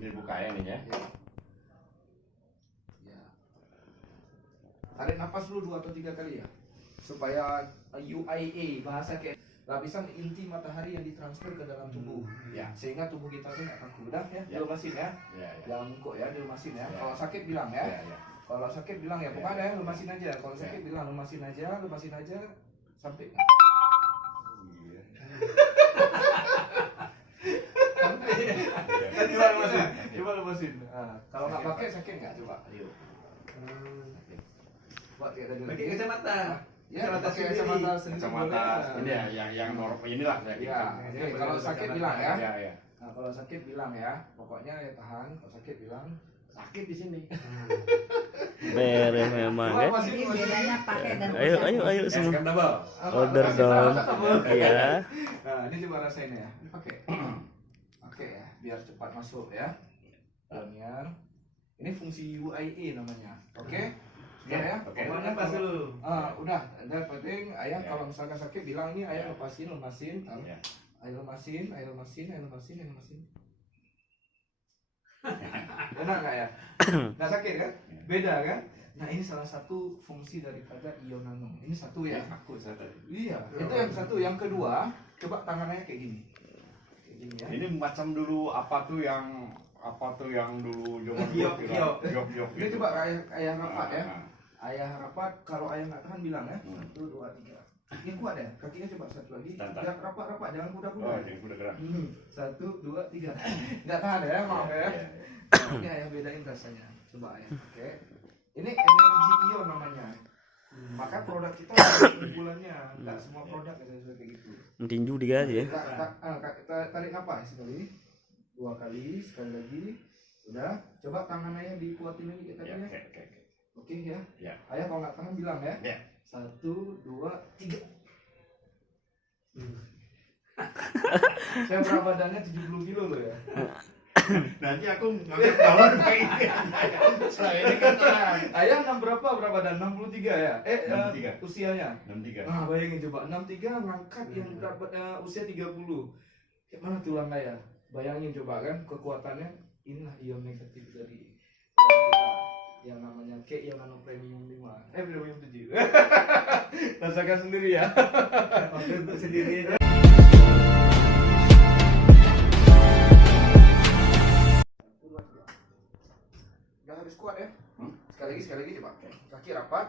dibuka ya nih ya. Ya. Tarik nafas dulu 2 atau 3 kali ya, supaya UIA bahasa kayak lapisan inti matahari yang ditransfer ke dalam tubuh. Ya. Sehingga tubuh kita tuh nggak kaku. Udah ya, dilepasin ya. Jangan kok ya, dilepasin ya. Kalau sakit bilang ya. Kalau sakit bilang ya, pokoknya ya, lepasin aja. Kalau sakit bilang lepasin aja sampai. Coba lepasin. Kalau nggak pakai sakit nggak? Coba. Ayo. Pakai kacamata. Ya, pakai kacamata sendiri. Kacamata ini ya, yang normal inilah saya. Ya, oke. Kalau sakit bilang ya. Ya. Nah, kalau sakit bilang ya. Pokoknya ya tahan. Kalau sakit bilang sakit di sini. Beres memang ya. Ini bedanya pakai dan Ayo semua. Kan double. Order dong. Iya. Nah, ini coba rasain ya. Ini pakai. Oke ya, biar cepat masuk ya. Biar. Ini fungsi UIA namanya. Oke? Sudah ya? Oke. Pokoknya Pas kalau dulu. udah, dan penting ayah Ya. kalau misalkan sakit bilang ini ayah lepasin. Ya. Ayo lepasin. Benar nggak ya? Nggak sakit kan? Beda kan? Nah ini salah satu fungsi daripada ion nano. Ini satu ya. Aku saya tadi. Iya. Itu yang satu. Yang kedua, coba tangannya kayak gini. Kayak gini ya. Ini macam dulu apa tuh yang dulu zaman Giok. Ini coba ayah rapat ya. Ayah rapat. Kalau ayah nggak tahan bilang ya. 1, 2, 3. Ini kuat ya. Kakinya coba satu lagi. Tahan. Jangan rapat. Jangan Oh, kuda-kuda. jadi udah gerak. 1, 2, 3. Nggak tahan ya, maaf ya. Ini ayah bedain rasanya. Coba ayah. Oke. Ini energi ion namanya. Maka produk kita ada keunggulannya. Nggak semua produk ada kayak gitu. Tinju dia aja ya. Tarik nafas sekali. 2 kali, sekali lagi. Udah. Coba tangan ayah dikuatin lagi kayak tadi ya. Oke. Oke ya. Ya. Ayah kalau nggak tahan bilang ya. Ya. 1, 2, 3. Saya berat badannya 70 kilo loh ya. Nanti aku ngangkat galon kayak ini. Setelah ini kan Ayah berapa badan? 63 ya? 63. Usianya? 63. Nah, bayangin coba 63 ngangkat yang berat usia 30. Kayak mana tulang ayah? Bayangin coba kan kekuatannya. Inilah ion negatif dari kita yang namanya ion nano premium 5. Premium 7. Rasakan sendiri ya. Pakai untuk sendiri aja. Udah harus kuat ya. Sekali lagi coba. Kaki rapat.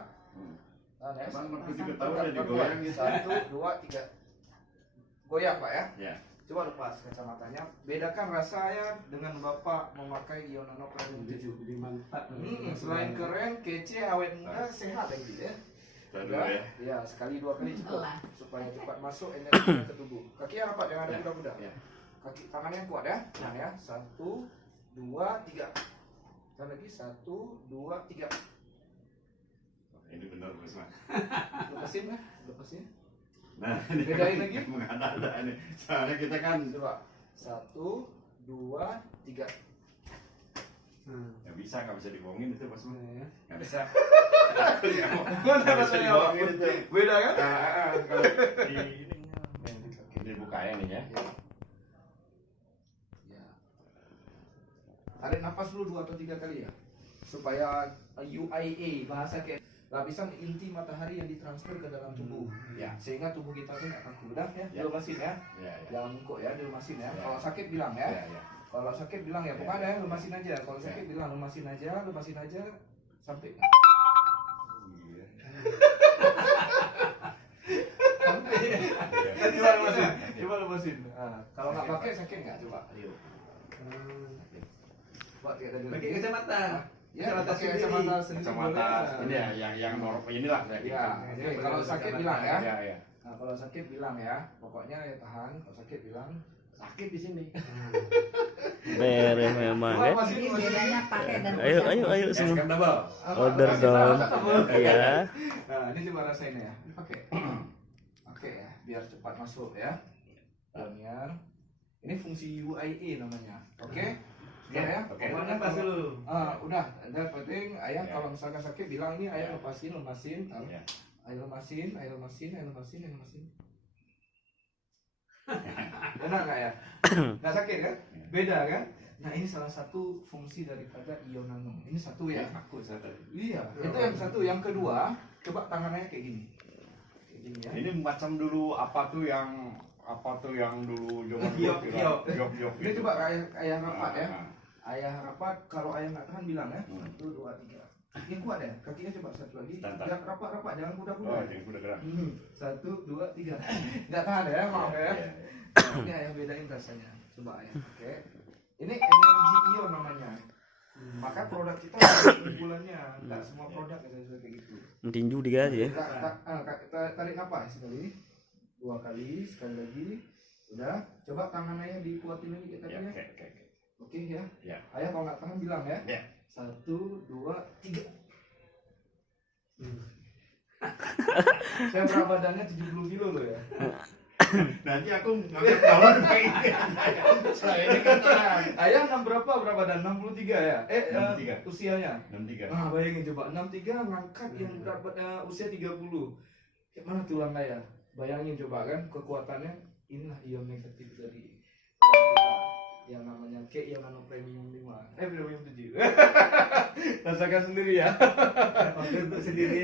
Nah, ya. Bang, aku juga tahu ada digoyang gitu. 1, 2, 3. Goyang Pak ya. Ya. Coba lepas kacamatanya. Bedakan rasanya dengan Bapak memakai ion nano premium 7. Jadi mantap. Selain keren, kece, awet muda, sehat lagi ya. Kita dulu ya. Ya, sekali 2 kali cukup supaya cepat masuk energi ke tubuh. Kaki yang rapat, jangan ada Ya. kuda-kuda. Ya. Kaki tangannya kuat ya. Nah ya, 1, 2, 3. Sekali lagi 1, 2, 3. Ini benar Mas. Lepasin lah, lepasin. Nah, ini Bedain lagi. mengada-ada ini. Soalnya kita kan Coba 1, 2, 3. nggak bisa dibohongin itu Mas. Nggak bisa. Mana Nggak bisa rasanya? dibohongin itu. Beda kan? Kalau di ini dibuka ya nih ya. Ya. Tarik nafas dulu 2 atau 3 kali ya, supaya UIA bahasa kayak lapisan inti matahari yang ditransfer ke dalam tubuh. Ya. Sehingga tubuh kita tuh nggak kaku. Udah ya, Ya. dilepasin ya. Ya. Jangan kok ya, dilepasin ya. Ya. Kalau sakit bilang ya. Ya. Kalau sakit bilang ya, pokoknya ya, lepasin aja. Kalau Ya. sakit bilang lepasin aja sampai. Coba lepasin. Kalau nggak pakai sakit nggak? Coba. Ayo. Coba kayak tadi. Pakai kacamata. Ya, Kacamata pakai sendiri. kacamata sendiri. Kacamata boleh. ini ya, yang normal inilah saya. Ya, oke. Kalau sakit bilang ya. Ya. Nah, kalau sakit bilang ya. Pokoknya ya tahan. Kalau sakit bilang sakit di sini. Beres memang ya. Ini bedanya pakai dan Ayo semua. Kan double. Order dong. Iya. Nah, ini coba rasain ya. Ini pakai. Oke ya, biar cepat masuk ya. Biar. Ini fungsi UIA namanya. Oke? Sudah ya? Oke. Pokoknya Pas kalau- dulu. Udah, dan penting ayah Ya. kalau misalkan sakit bilang nih ayah Ya. lepasin. Ya. Ayo lepasin. Benar nggak ya? Nggak sakit kan? Beda kan? Nah ini salah satu fungsi daripada ion nano. Ini satu ya. Aku sadar. Iya. Itu yang satu. Yang kedua, coba tangannya kayak gini. Kayak gini ya. Ini macam dulu apa tuh yang dulu zaman Giok, giok. giok. Ini coba ayah rapat ya. Ayah rapat. Kalau ayah nggak tahan bilang ya. 1, 2, 3. Ini kuat ya. Kakinya coba satu lagi. Tahan. Jangan rapat-rapat. Jangan kuda-kuda. Oh, jadi udah gerak. 1, 2, 3. Nggak tahan ya, maaf ya. Iya. Ini ayah bedain rasanya. Coba ayah. Oke. Ini energi ion namanya. Maka produk kita ada keunggulannya. Nggak semua produk ada kayak gitu. Tinju digaji ya. Tarik napas sekali. 2 kali, sekali lagi. Udah. Coba tangan ayah dikuatin lagi kayak tadi Ya, ya. oke. Oke ya. Ya. Ayah kalau nggak tahan bilang ya. Ya. 1, 2, 3. Saya berat badannya 70 kilo loh ya. Nanti aku ngangkat galon kayak ini. Saya ini kan tenang. Ayah berapa badan? 63 ya? 63. Usianya? 63. Nah, bayangin coba 63 ngangkat yang berat usia 30. Kayak mana tulang ayah? Bayangin coba kan kekuatannya. Inilah ion negatif dari kita yang namanya K yang nano premium 5. Premium 7. Rasakan sendiri ya. Pakai untuk sendiri